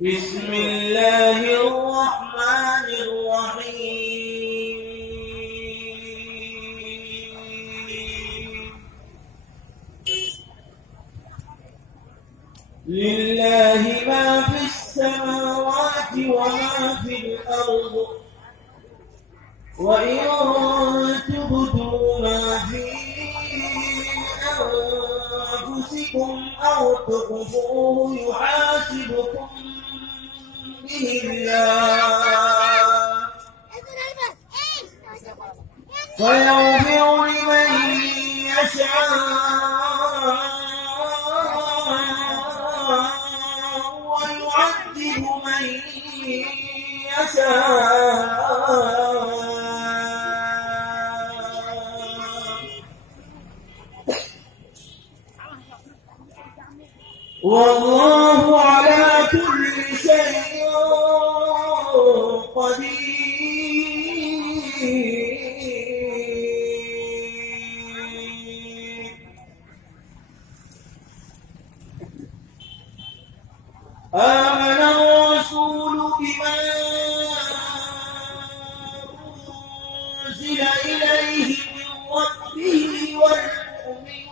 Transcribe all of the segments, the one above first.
بسم الله الرحمن الرحيم. لله ما في السماوات وما في الأرض، وإن تبدوا ما في أنفسكم أو تخفوه يحاسبكم به الله، فيغفر لمن يشاء ويعذب من يشاء، والله على كل شيء قدير. آمن الرسول بما أنزل إليه من ربه والمؤمنون،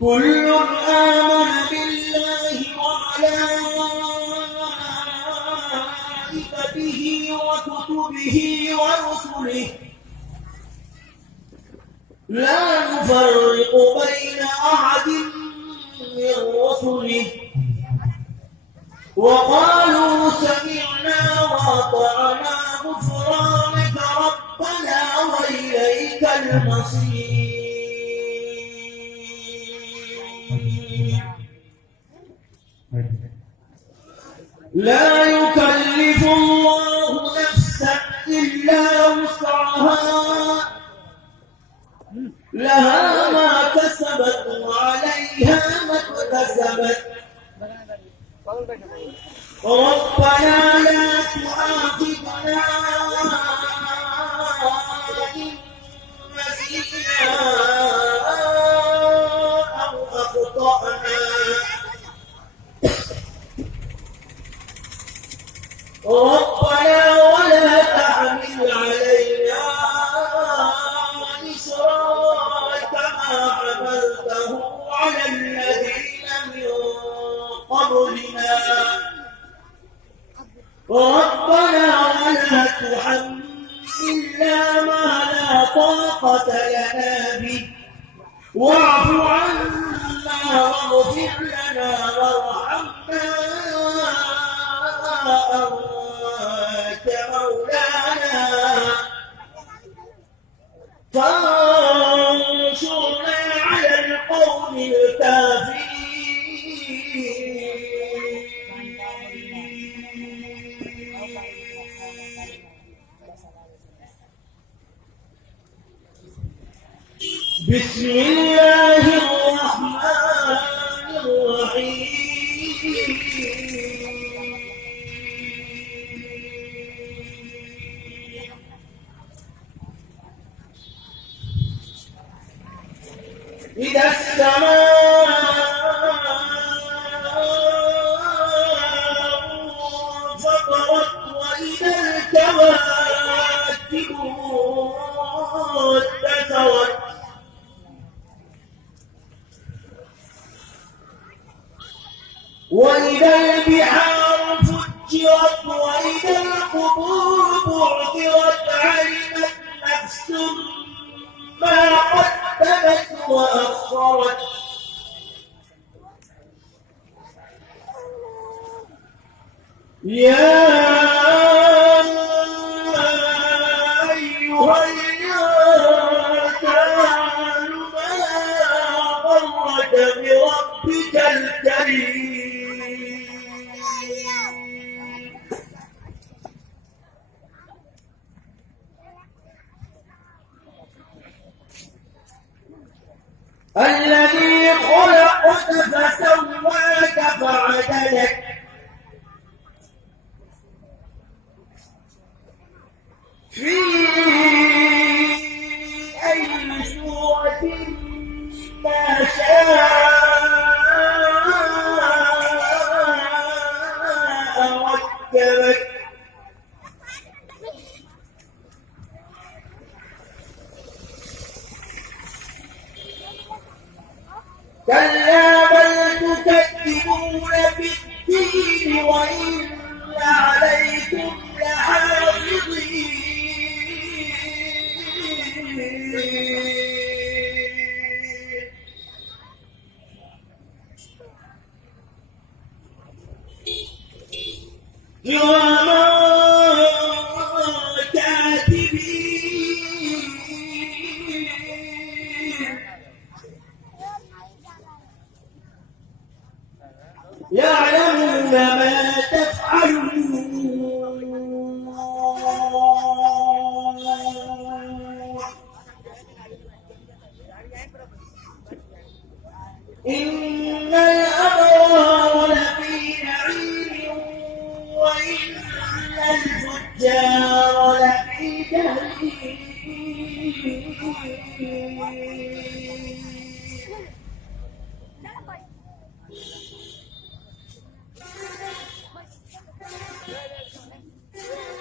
كل آمن بالله وملائكته وكتبه ورسله لا نفرق بين أحد من رسله، وقالوا سمعنا وأطعنا غفرانك ربنا وإليك المصير. لا يكلف الله نفسا إلا وسعها، لها ما كسبت وعليها ما اكتسبت، ربنا لا تؤاخذنا إن نسينا أو أخطأنا، ربنا ولا تحمل علينا إصرا كما حملته على الذين من قبلنا، ربنا ولا تحملنا ما لا طاقة لنا به، واعف عنا واغفر لنا وارحمنا أنت مولانا فانصرنا على القوم الكافرين. بسم الله الرحمن الرحيم. إذا السماء انفطرت وإذا الكواكب انتثرت وإذا البحار فجرت وإذا القبور بعثرت علمت نفس ما قدمت وأخرت. يا أيها الإنسان ما غرك بربك الكريم الذي خلقك فسواك فعدلك في وإن عليكم لحافظين كراما كاتبين يعلمون ما تفعلون إن الأبرار لفي نعيم وإن الفجار لفي جحيم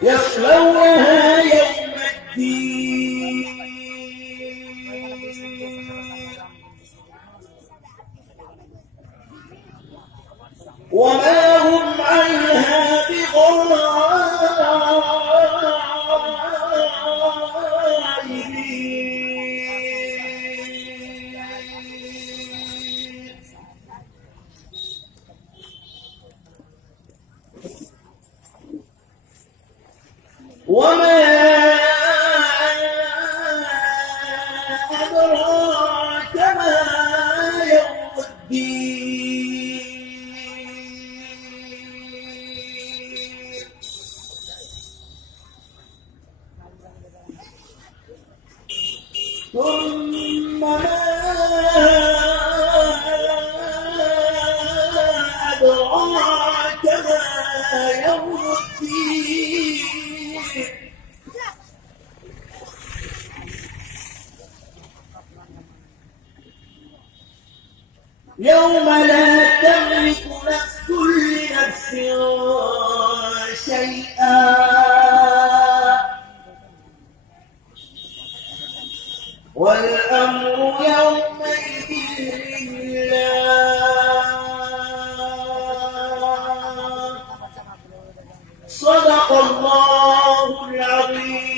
يصلونها يوم الدين وما هم عنها بغائبين وما أدراك ما يوم الدين ثم ما أدراك ما يوم الدين يوم لا تملك نفس لنفس شيئا والأمر يومئذ لله صدق الله العظيم.